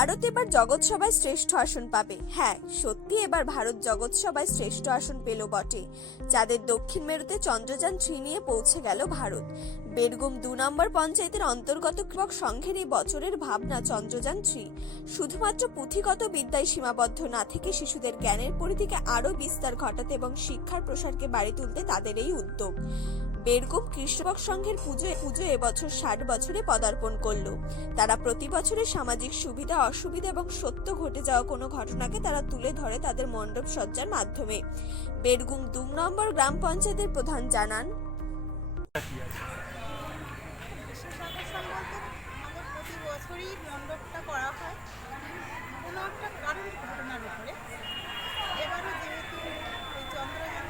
ভারত এবার জগৎ সভায় শ্রেষ্ঠ আসন পাবে। হ্যাঁ, সত্যি এবার ভারত জগৎ সভায় শ্রেষ্ঠ আসন পেল বটে। যাদের দক্ষিণ মেরুতে চন্দ্রযান-3 নিয়ে পৌঁছে গেল ভারত। বেরগুম 2 নম্বর পঞ্চায়েতের অন্তর্গত কৃষক সংঘের এই বছরের ভাবনা চন্দ্রযান-3 শুধুমাত্র পুঁথিগত বিদ্যায় সীমাবদ্ধ না থেকে শিশুদের জ্ঞানের পরিধিকে আরও বিস্তার ঘটাতে এবং শিক্ষার প্রসারকে বাড়ি তুলতে তাদের এই উদ্যোগ। বেরগুম কৃষক সংঘের পুজো এবছর 60 বছরে পদার্পণ করলো। তারা প্রতি বছরের সামাজিক সুবিধা অসুবিধা এবং সত্য ঘটে যাওয়া কোনো ঘটনাকে তারা তুলে ধরে তাদের মণ্ডপ সজ্জার মাধ্যমে। বেরগুম 2 নম্বর গ্রাম পঞ্চায়েতের প্রধান জানান, প্রতি বছরই মণ্ডপটা করা হয় কোনো একটা কারণ ঘটনার উপরে। এবারও যেহেতু এই চন্দ্রযান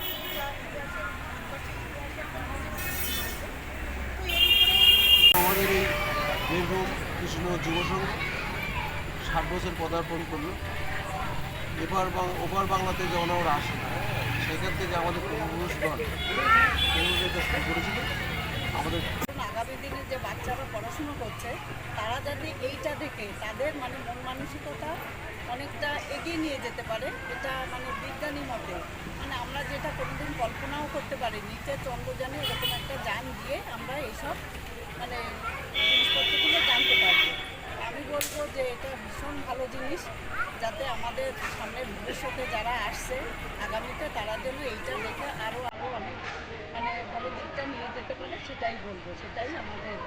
আমাদের এই বীরভূম কৃষ্ণ যুব সংঘ 60 বছর পদার্পণ করলো। ওপার বাংলাতে যখন আমরা আসি সেখান থেকে আমাদের পূর্বপুরুষগণ এটা শুরু করেছিল। আমাদের আগামী দিনে যে বাচ্চারা পড়াশুনো করছে তারা যাতে এইটা দেখে তাদের মন মানসিকতা অনেকটা এগিয়ে নিয়ে যেতে পারে। এটা বিজ্ঞানী মতে আমরা যেটা কোনোদিন কল্পনাও করতে পারিনি যে চন্দ্রযানে এরকম একটা যান দিয়ে আমরা এইসব জিনিসপত্রগুলো জানতে পারবো। আমি বলবো যে এটা ভীষণ ভালো জিনিস, যাতে আমাদের সামনের ভবিষ্যতে যারা আসছে আগামীতে তারা যেন এইটা দেখে আরও অনেক ভালো দিকটা নিয়ে যেতে পারে, সেটাই বলবো, সেটাই আমাদের।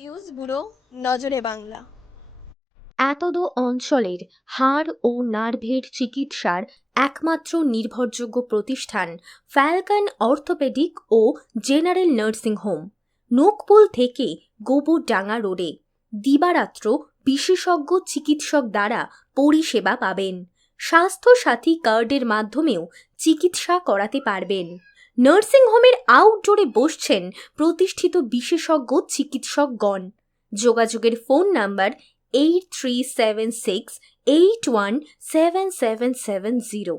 নিউজ ব্যুরো, নজরে বাংলা। এতদ অঞ্চলের হাড় ও নার্ভের চিকিৎসার একমাত্র নির্ভরযোগ্য প্রতিষ্ঠান ফ্যালকন অর্থোপেডিক ও জেনারেল নার্সিং হোম, নোকপুল থেকে গোবরডাঙ্গা রোডে। দিবারাত্র বিশেষজ্ঞ চিকিৎসক দ্বারা পরিষেবা পাবেন। স্বাস্থ্যসাথী কার্ডের মাধ্যমেও চিকিৎসা করাতে পারবেন। নার্সিং হোমের আউটডোরে বসছেন প্রতিষ্ঠিত বিশেষজ্ঞ চিকিৎসকগণ। যোগাযোগের ফোন নাম্বার 8376817770।